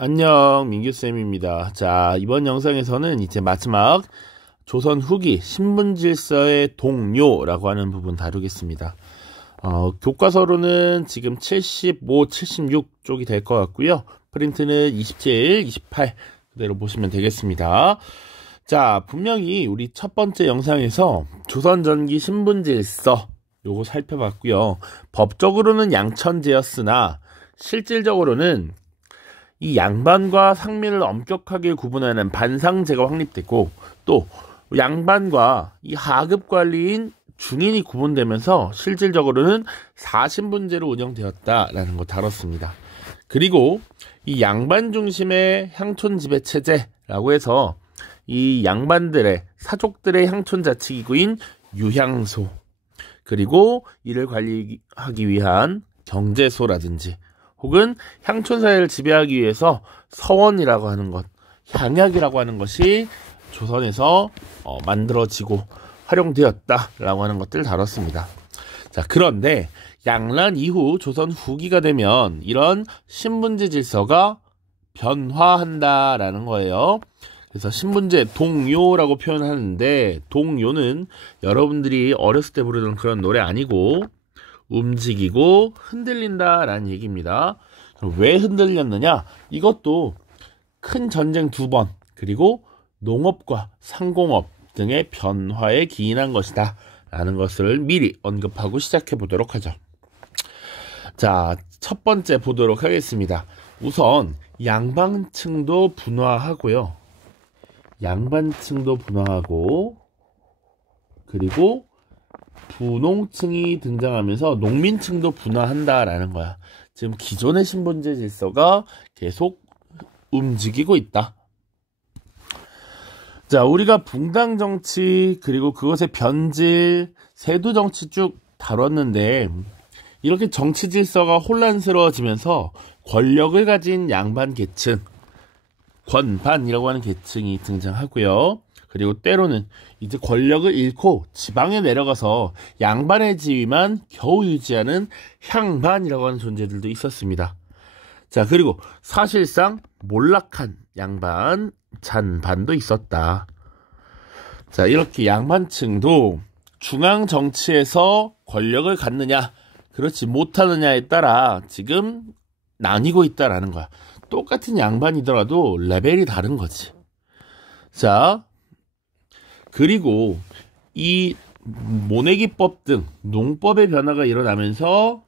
안녕, 민규쌤입니다. 자, 이번 영상에서는 이제 마지막 조선 후기 신분질서의 동요라고 하는 부분 다루겠습니다. 교과서로는 지금 75, 76쪽이 될 것 같고요. 프린트는 27, 28 그대로 보시면 되겠습니다. 자, 분명히 우리 첫 번째 영상에서 조선 전기 신분질서 요거 살펴봤고요. 법적으로는 양천제였으나 실질적으로는 이 양반과 상민을 엄격하게 구분하는 반상제가 확립됐고, 또 양반과 이 하급 관리인 중인이 구분되면서 실질적으로는 사신분제로 운영되었다라는 거 다뤘습니다. 그리고 이 양반 중심의 향촌 지배 체제라고 해서 이 양반들의 사족들의 향촌 자치기구인 유향소, 그리고 이를 관리하기 위한 경제소라든지 혹은 향촌사회를 지배하기 위해서 서원이라고 하는 것, 향약이라고 하는 것이 조선에서 만들어지고 활용되었다라고 하는 것들을 다뤘습니다. 자, 그런데 양란 이후 조선 후기가 되면 이런 신분제 질서가 변화한다라는 거예요. 그래서 신분제 동요라고 표현하는데, 동요는 여러분들이 어렸을 때 부르던 그런 노래 아니고 움직이고 흔들린다라는 얘기입니다. 왜 흔들렸느냐? 이것도 큰 전쟁 2번, 그리고 농업과 상공업 등의 변화에 기인한 것이다 라는 것을 미리 언급하고 시작해 보도록 하죠. 자, 첫 번째 보도록 하겠습니다. 우선 양반층도 분화하고요. 양반층도 분화하고, 그리고 분농층이 등장하면서 농민층도 분화한다라는 거야. 지금 기존의 신분제 질서가 계속 움직이고 있다. 자, 우리가 붕당 정치, 그리고 그것의 변질, 세도 정치 쭉 다뤘는데, 이렇게 정치 질서가 혼란스러워지면서 권력을 가진 양반 계층, 권반이라고 하는 계층이 등장하고요. 그리고 때로는 이제 권력을 잃고 지방에 내려가서 양반의 지위만 겨우 유지하는 향반이라고 하는 존재들도 있었습니다. 자, 그리고 사실상 몰락한 양반, 잔반도 있었다. 자, 이렇게 양반층도 중앙 정치에서 권력을 갖느냐, 그렇지 못하느냐에 따라 지금 나뉘고 있다라는 거야. 똑같은 양반이더라도 레벨이 다른 거지. 자, 그리고 이 모내기법 등 농법의 변화가 일어나면서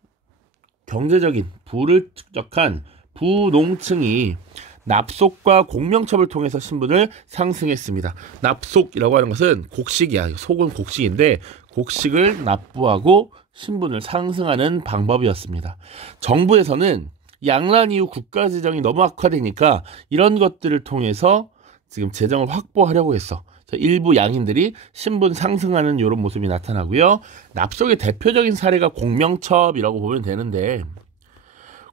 경제적인 부를 축적한 부농층이 납속과 공명첩을 통해서 신분을 상승했습니다. 납속이라고 하는 것은 곡식이야. 속은 곡식인데 곡식을 납부하고 신분을 상승하는 방법이었습니다. 정부에서는 양란 이후 국가재정이 너무 악화되니까 이런 것들을 통해서 지금 재정을 확보하려고 했어. 일부 양인들이 신분 상승하는 이런 모습이 나타나고요. 납속의 대표적인 사례가 공명첩이라고 보면 되는데,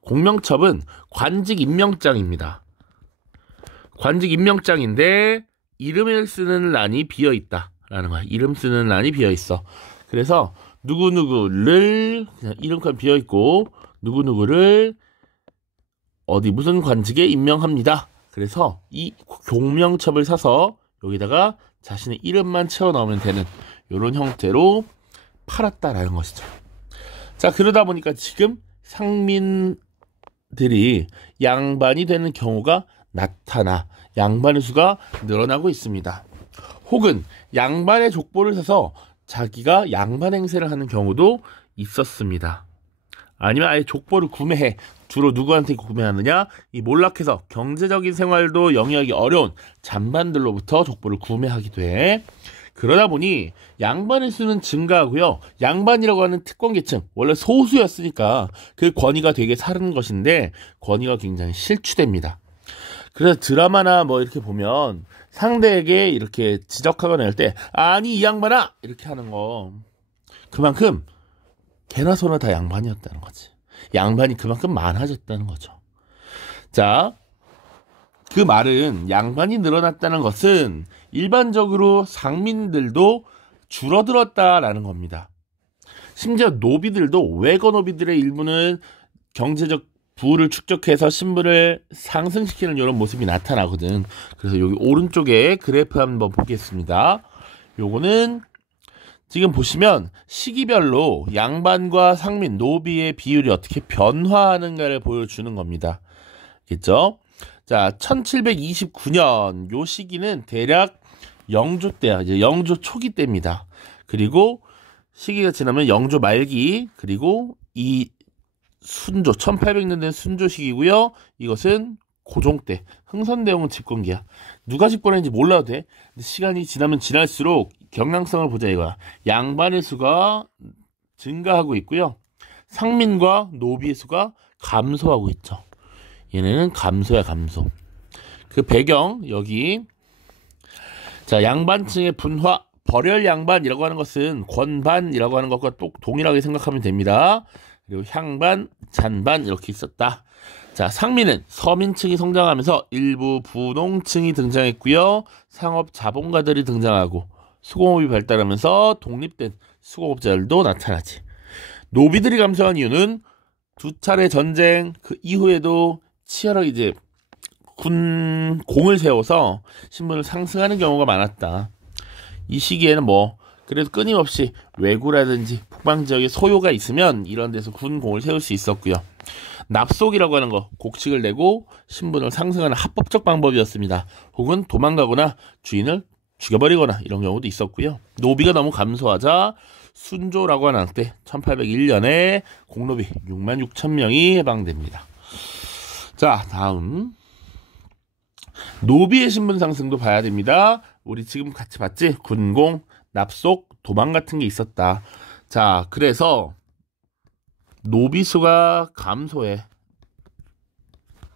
공명첩은 관직 임명장입니다. 관직 임명장인데 이름을 쓰는 란이 비어있다 라는 거야. 이름 쓰는 란이 비어있어. 그래서 누구누구를 그냥 이름칸 비어있고 누구누구를 어디 무슨 관직에 임명합니다. 그래서 이 공명첩을 사서 여기다가 자신의 이름만 채워 넣으면 되는 이런 형태로 팔았다라는 것이죠. 자, 그러다 보니까 지금 상민들이 양반이 되는 경우가 나타나 양반의 수가 늘어나고 있습니다. 혹은 양반의 족보를 사서 자기가 양반 행세를 하는 경우도 있었습니다. 아니면 아예 족보를 구매해. 주로 누구한테 구매하느냐? 이 몰락해서 경제적인 생활도 영위하기 어려운 잔반들로부터 족보를 구매하기도 해. 그러다 보니 양반의 수는 증가하고요. 양반이라고 하는 특권계층, 원래 소수였으니까 그 권위가 되게 사는 것인데 권위가 굉장히 실추됩니다. 그래서 드라마나 뭐 이렇게 보면 상대에게 이렇게 지적하거나 할 때 아니 이 양반아! 이렇게 하는 거, 그만큼 개나 소나 다 양반이었다는 거지. 양반이 그만큼 많아졌다는 거죠. 자, 그 말은 양반이 늘어났다는 것은 일반적으로 상민들도 줄어들었다라는 겁니다. 심지어 노비들도, 외거 노비들의 일부는 경제적 부를 축적해서 신분을 상승시키는 이런 모습이 나타나거든. 그래서 여기 오른쪽에 그래프 한번 보겠습니다. 요거는 지금 보시면 시기별로 양반과 상민, 노비의 비율이 어떻게 변화하는가를 보여주는 겁니다. 알겠죠? 자, 1729년 요 시기는 대략 영조 때야. 이제 영조 초기 때입니다. 그리고 시기가 지나면 영조 말기, 그리고 이 순조 1800년 된 순조 시기고요. 이것은 고종 때 흥선대원군 집권기야. 누가 집권했는지 몰라도 돼. 근데 시간이 지나면 지날수록 경량성을 보자 이거야. 양반의 수가 증가하고 있고요. 상민과 노비의 수가 감소하고 있죠. 얘네는 감소야, 감소. 그 배경 여기. 자, 양반층의 분화, 벌열 양반이라고 하는 것은 권반이라고 하는 것과 또 동일하게 생각하면 됩니다. 그리고 향반, 잔반 이렇게 있었다. 자, 상민은 서민층이 성장하면서 일부 부농층이 등장했고요. 상업 자본가들이 등장하고 수공업이 발달하면서 독립된 수공업자들도 나타나지. 노비들이 감소한 이유는 두 차례 전쟁 그 이후에도 치열하게 이제 공을 세워서 신분을 상승하는 경우가 많았다. 이 시기에는 그래도 끊임없이 왜구라든지 북방 지역에 소요가 있으면 이런 데서 군공을 세울 수 있었고요. 납속이라고 하는 거, 곡식을 내고 신분을 상승하는 합법적 방법이었습니다. 혹은 도망가거나 주인을 죽여버리거나 이런 경우도 있었고요. 노비가 너무 감소하자 순조라고 하는 때 1801년에 공노비 66,000명이 해방됩니다. 자, 다음 노비의 신분 상승도 봐야 됩니다. 우리 지금 같이 봤지? 군공, 납속, 도망 같은 게 있었다. 자, 그래서 노비수가 감소해.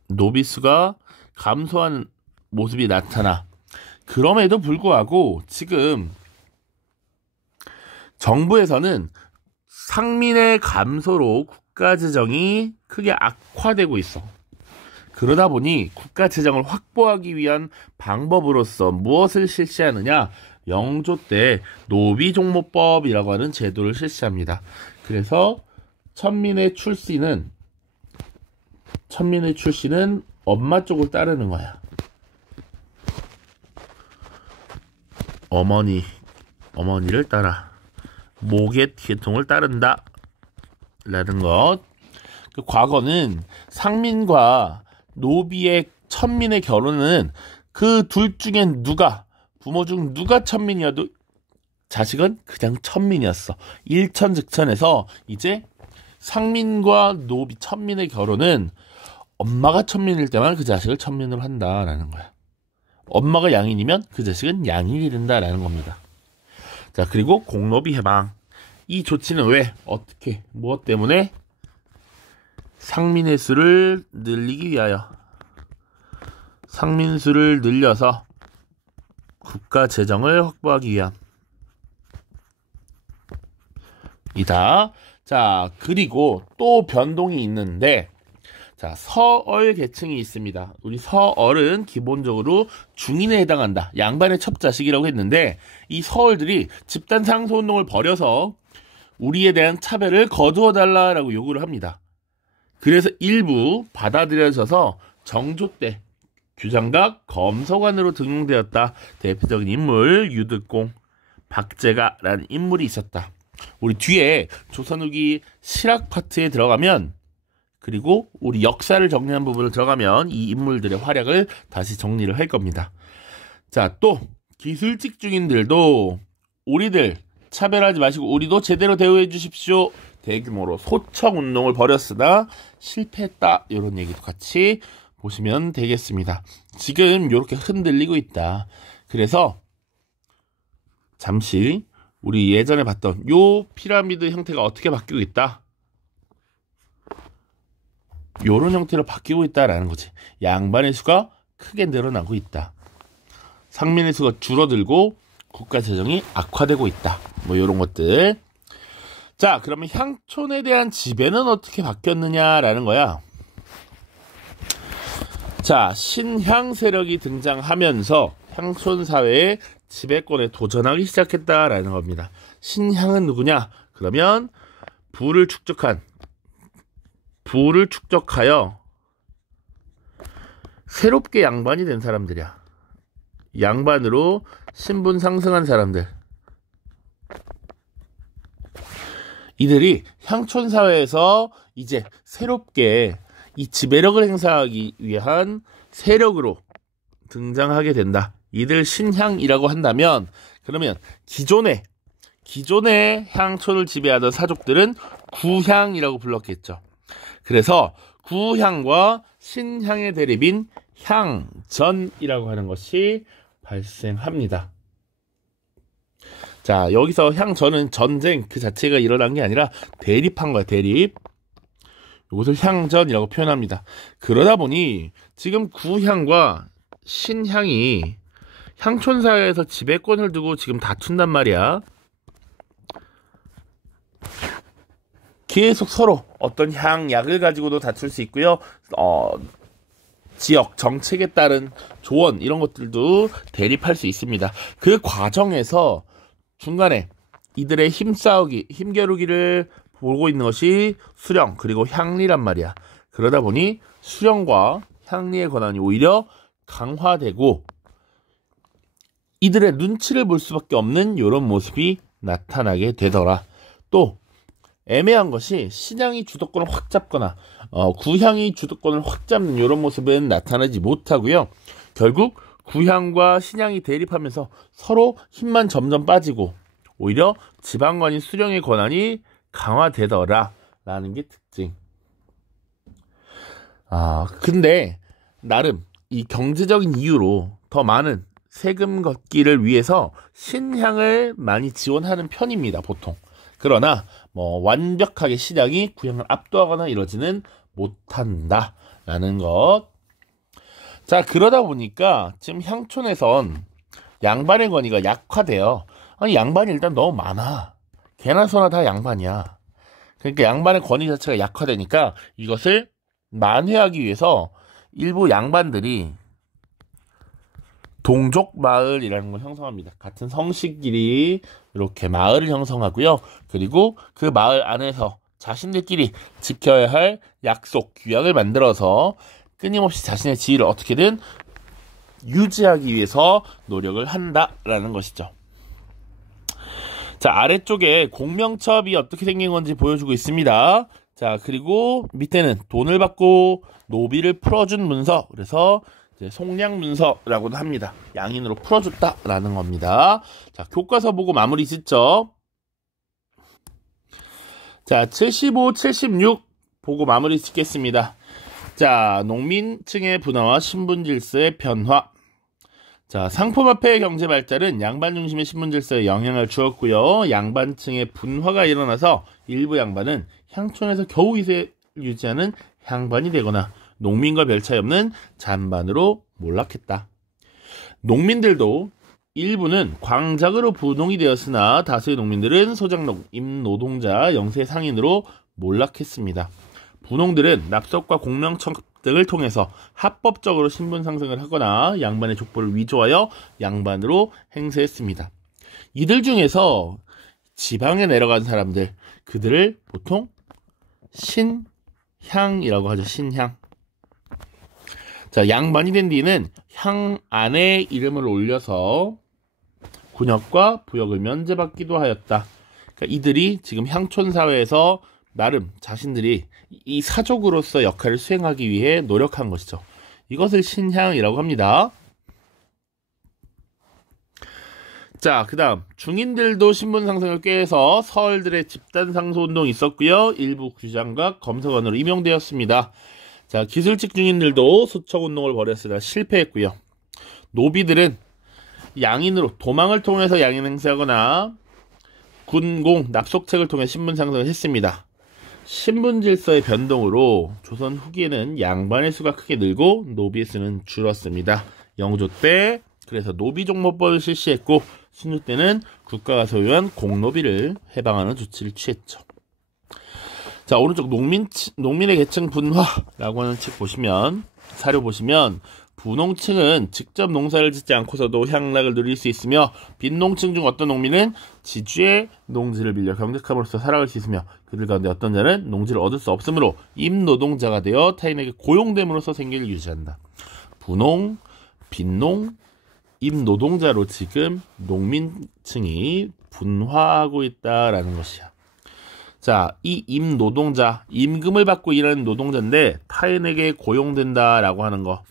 노비수가 감소하는 모습이 나타나. 그럼에도 불구하고 지금 정부에서는 상민의 감소로 국가재정이 크게 악화되고 있어. 그러다 보니 국가재정을 확보하기 위한 방법으로서 무엇을 실시하느냐? 영조 때 노비종모법이라고 하는 제도를 실시합니다. 그래서 천민의 출신은 엄마 쪽을 따르는 거야. 어머니를 따라. 모계 계통을 따른다. 라는 것. 그 과거는 상민과 노비의 천민의 결혼은 그 둘 중에 부모 중 누가 천민이어도 자식은 그냥 천민이었어. 일천즉천해서 이제 상민과 노비 천민의 결혼은 엄마가 천민일 때만 그 자식을 천민으로 한다라는 거야. 엄마가 양인이면 그 자식은 양인이 된다라는 겁니다. 자, 그리고 공노비 해방. 이 조치는 왜? 어떻게? 무엇 때문에? 상민의 수를 늘리기 위하여. 상민 수를 늘려서 국가 재정을 확보하기 위함. 이다. 자, 그리고 또 변동이 있는데, 자, 서얼 계층이 있습니다. 우리 서얼은 기본적으로 중인에 해당한다. 양반의 첩자식이라고 했는데, 이 서얼들이 집단 상소 운동을 벌여서 우리에 대한 차별을 거두어 달라라고 요구를 합니다. 그래서 일부 받아들여져서 정조 때 규장각 검서관으로 등용되었다. 대표적인 인물 유득공, 박제가라는 인물이 있었다. 우리 뒤에 조선 후기 실학 파트에 들어가면, 그리고 우리 역사를 정리한 부분을 들어가면 이 인물들의 활약을 다시 정리를 할 겁니다. 자, 또 기술직 중인들도 우리들 차별하지 마시고 우리도 제대로 대우해 주십시오. 대규모로 소청 운동을 벌였으나 실패했다. 이런 얘기도 같이 보시면 되겠습니다. 지금 이렇게 흔들리고 있다. 그래서 잠시 우리 예전에 봤던 요 피라미드 형태가 어떻게 바뀌고 있다. 요런 형태로 바뀌고 있다라는 거지. 양반의 수가 크게 늘어나고 있다. 상민의 수가 줄어들고 국가 재정이 악화되고 있다. 요런 것들. 자, 그러면 향촌에 대한 지배는 어떻게 바뀌었느냐라는 거야. 자, 신향 세력이 등장하면서 향촌 사회의 지배권에 도전하기 시작했다라는 겁니다. 신향은 누구냐? 그러면 부를 축적한 부를 축적하여 새롭게 양반이 된 사람들이야. 양반으로 신분 상승한 사람들. 이들이 향촌사회에서 이제 새롭게 이 지배력을 행사하기 위한 세력으로 등장하게 된다. 이들 신향이라고 한다면, 그러면 기존의 향촌을 지배하던 사족들은 구향이라고 불렀겠죠. 그래서 구향과 신향의 대립인 향전이라고 하는 것이 발생합니다. 자, 여기서 향전은 전쟁 그 자체가 일어난 게 아니라 대립한 거야, 대립. 이것을 향전이라고 표현합니다. 그러다 보니 지금 구향과 신향이 향촌사회에서 지배권을 두고 지금 다툰단 말이야. 계속 서로 어떤 향약을 가지고도 다툴 수 있고요. 지역 정책에 따른 조언 이런 것들도 대립할 수 있습니다. 그 과정에서 중간에 이들의 힘싸우기, 힘겨루기를 보고 있는 것이 수령 그리고 향리란 말이야. 그러다 보니 수령과 향리의 권한이 오히려 강화되고 이들의 눈치를 볼 수밖에 없는 이런 모습이 나타나게 되더라. 또 애매한 것이 신향이 주도권을 확 잡거나 구향이 주도권을 확 잡는 이런 모습은 나타나지 못하고요. 결국 구향과 신향이 대립하면서 서로 힘만 점점 빠지고 오히려 지방관인 수령의 권한이 강화되더라 라는 게 특징. 근데 나름 이 경제적인 이유로 더 많은 세금 걷기를 위해서 신향을 많이 지원하는 편입니다, 보통. 그러나 완벽하게 신향이 구향을 압도하거나 이러지는 못한다 라는 것. 자, 그러다 보니까 지금 향촌에선 양반의 권위가 약화돼요. 아니, 양반이 일단 너무 많아. 개나 소나 다 양반이야. 그러니까 양반의 권위 자체가 약화되니까 이것을 만회하기 위해서 일부 양반들이 동족 마을이라는 걸 형성합니다. 같은 성씨끼리 이렇게 마을을 형성하고요. 그리고 그 마을 안에서 자신들끼리 지켜야 할 약속, 규약을 만들어서 끊임없이 자신의 지위를 어떻게든 유지하기 위해서 노력을 한다라는 것이죠. 자, 아래쪽에 공명첩이 어떻게 생긴 건지 보여주고 있습니다. 자, 그리고 밑에는 돈을 받고 노비를 풀어준 문서. 그래서 송량 문서라고도 합니다. 양인으로 풀어줬다라는 겁니다. 자, 교과서 보고 마무리 짓죠. 자, 75, 76 보고 마무리 짓겠습니다. 자, 농민층의 분화와 신분 질서의 변화. 자, 상품화폐의 경제 발달은 양반 중심의 신분 질서에 영향을 주었고요. 양반층의 분화가 일어나서 일부 양반은 향촌에서 겨우 이세를 유지하는 향반이 되거나 농민과 별 차이 없는 잔반으로 몰락했다. 농민들도 일부는 광작으로 부농이 되었으나 다수의 농민들은 소작농, 임노동자, 영세 상인으로 몰락했습니다. 분홍들은 납속과 공명청 등을 통해서 합법적으로 신분 상승을 하거나 양반의 족보를 위조하여 양반으로 행세했습니다. 이들 중에서 지방에 내려간 사람들, 그들을 보통 신향이라고 하죠. 신향. 자, 양반이 된 뒤는 향 안에 이름을 올려서 군역과 부역을 면제받기도 하였다. 그러니까 이들이 지금 향촌 사회에서 나름 자신들이 이 사족으로서 역할을 수행하기 위해 노력한 것이죠. 이것을 신향이라고 합니다. 자, 그 다음 중인들도 신분 상승을 꾀해서 서얼들의 집단 상소 운동이 있었고요. 일부 규장과 검사관으로 임용되었습니다. 자, 기술직 중인들도 소청 운동을 벌였으나 실패했고요. 노비들은 양인으로 도망을 통해서 양인 행세하거나 군공, 납속책을 통해 신분 상승을 했습니다. 신분 질서의 변동으로 조선 후기에는 양반의 수가 크게 늘고 노비의 수는 줄었습니다. 영조 때 그래서 노비종모법을 실시했고 순조 때는 국가가 소유한 공노비를 해방하는 조치를 취했죠. 자, 오른쪽 농민의 계층 분화라고 하는 책 보시면, 사료 보시면 분농층은 직접 농사를 짓지 않고서도 향락을 누릴 수 있으며, 빈농층 중 어떤 농민은 지주의 농지를 빌려 경작함으로써 살아갈 수 있으며, 그들 가운데 어떤 자는 농지를 얻을 수 없으므로 임노동자가 되어 타인에게 고용됨으로써 생계를 유지한다. 분농, 빈농, 임노동자로 지금 농민층이 분화하고 있다라는 것이야. 자, 이 임노동자, 임금을 받고 일하는 노동자인데 타인에게 고용된다라고 하는 거,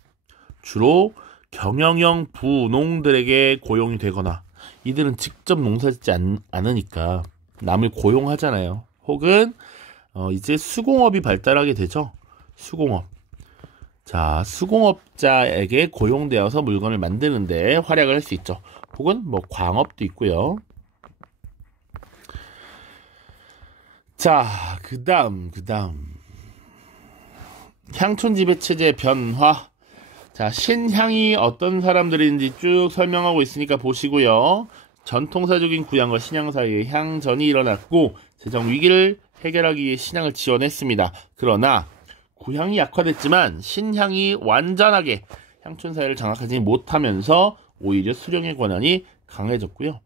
주로 경영형 부농들에게 고용이 되거나, 이들은 직접 농사짓지 않으니까 남을 고용하잖아요. 혹은 이제 수공업이 발달하게 되죠. 수공업. 자, 수공업자에게 고용되어서 물건을 만드는데 활약을 할 수 있죠. 혹은 뭐 광업도 있고요. 자, 그 다음 향촌 지배 체제 변화. 자, 신향이 어떤 사람들인지 쭉 설명하고 있으니까 보시고요. 전통사적인 구향과 신향 사이에 향전이 일어났고 재정 위기를 해결하기 위해 신향을 지원했습니다. 그러나 구향이 약화됐지만 신향이 완전하게 향촌 사회를 장악하지 못하면서 오히려 수령의 권한이 강해졌고요.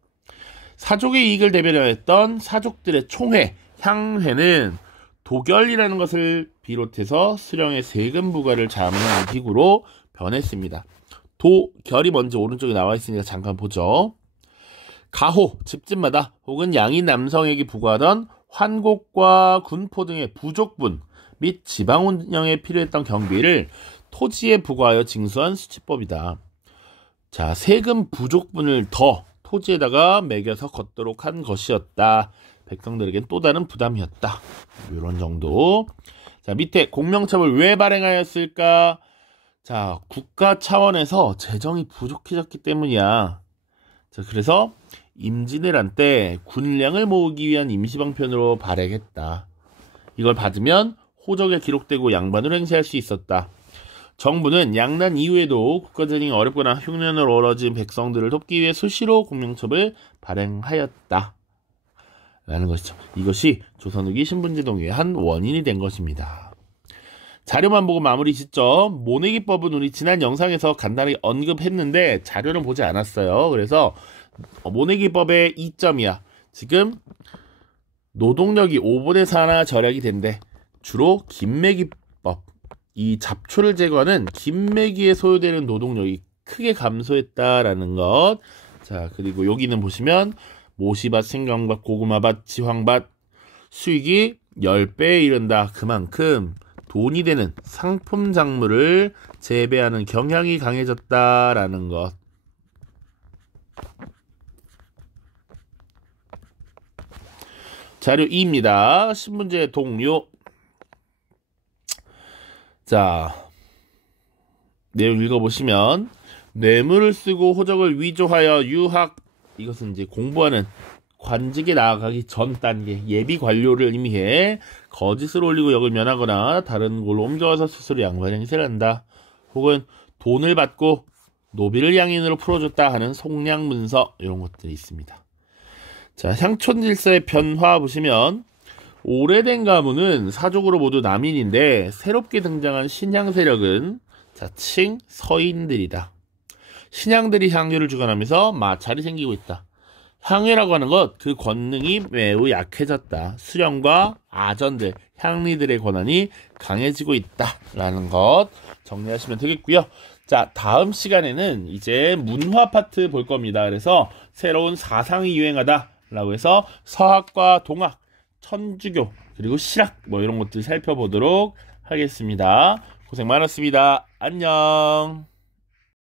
사족의 이익을 대변했던 사족들의 총회, 향회는 도결이라는 것을 비롯해서 수령의 세금 부과를 자문하는 기구로 변했습니다. 도결이 먼저 오른쪽에 나와 있으니까 잠깐 보죠. 가호, 집집마다 혹은 양인 남성에게 부과하던 환곡과 군포 등의 부족분 및 지방 운영에 필요했던 경비를 토지에 부과하여 징수한 수치법이다. 자, 세금 부족분을 더 토지에다가 매겨서 걷도록 한 것이었다. 백성들에겐 또 다른 부담이었다. 이런 정도. 자, 밑에 공명첩을 왜 발행하였을까? 자, 국가 차원에서 재정이 부족해졌기 때문이야. 자, 그래서 임진왜란 때 군량을 모으기 위한 임시방편으로 발행했다. 이걸 받으면 호적에 기록되고 양반으로 행세할 수 있었다. 정부는 양난 이후에도 국가재정이 어렵거나 흉년을 얻어진 백성들을 돕기 위해 수시로 공명첩을 발행하였다. 라는 것이죠. 이것이 조선 후기 신분제동의 한 원인이 된 것입니다. 자료만 보고 마무리 짓죠. 모내기법은 우리 지난 영상에서 간단하게 언급했는데 자료는 보지 않았어요. 그래서 모내기법의 이점이야. 지금 노동력이 5분의 4나 절약이 된대. 주로 김매기법, 이 잡초를 제거하는 김매기에 소요되는 노동력이 크게 감소했다라는 것. 자, 그리고 여기는 보시면 모시밭, 생강밭, 고구마밭, 지황밭 수익이 10배에 이른다. 그만큼 돈이 되는 상품 작물을 재배하는 경향이 강해졌다라는 것. 자료 2입니다. 신문제 동료. 자, 내용 읽어보시면 뇌물을 쓰고 호적을 위조하여 유학, 이것은 이제 공부하는 관직에 나아가기 전 단계 예비 관료를 의미해 거짓을 올리고 역을 면하거나 다른 곳으로 옮겨와서 스스로 양반 행세를 한다. 혹은 돈을 받고 노비를 양인으로 풀어줬다 하는 속량문서, 이런 것들이 있습니다. 자, 향촌 질서의 변화 보시면 오래된 가문은 사족으로 모두 남인인데 새롭게 등장한 신향 세력은 자칭 서인들이다. 신향들이 향유를 주관하면서 마찰이 생기고 있다. 향유라고 하는 것, 그 권능이 매우 약해졌다. 수령과 아전들, 향리들의 권한이 강해지고 있다라는 것 정리하시면 되겠고요. 자, 다음 시간에는 이제 문화 파트 볼 겁니다. 그래서 새로운 사상이 유행하다라고 해서 서학과 동학, 천주교, 그리고 실학 뭐 이런 것들 살펴보도록 하겠습니다. 고생 많았습니다. 안녕.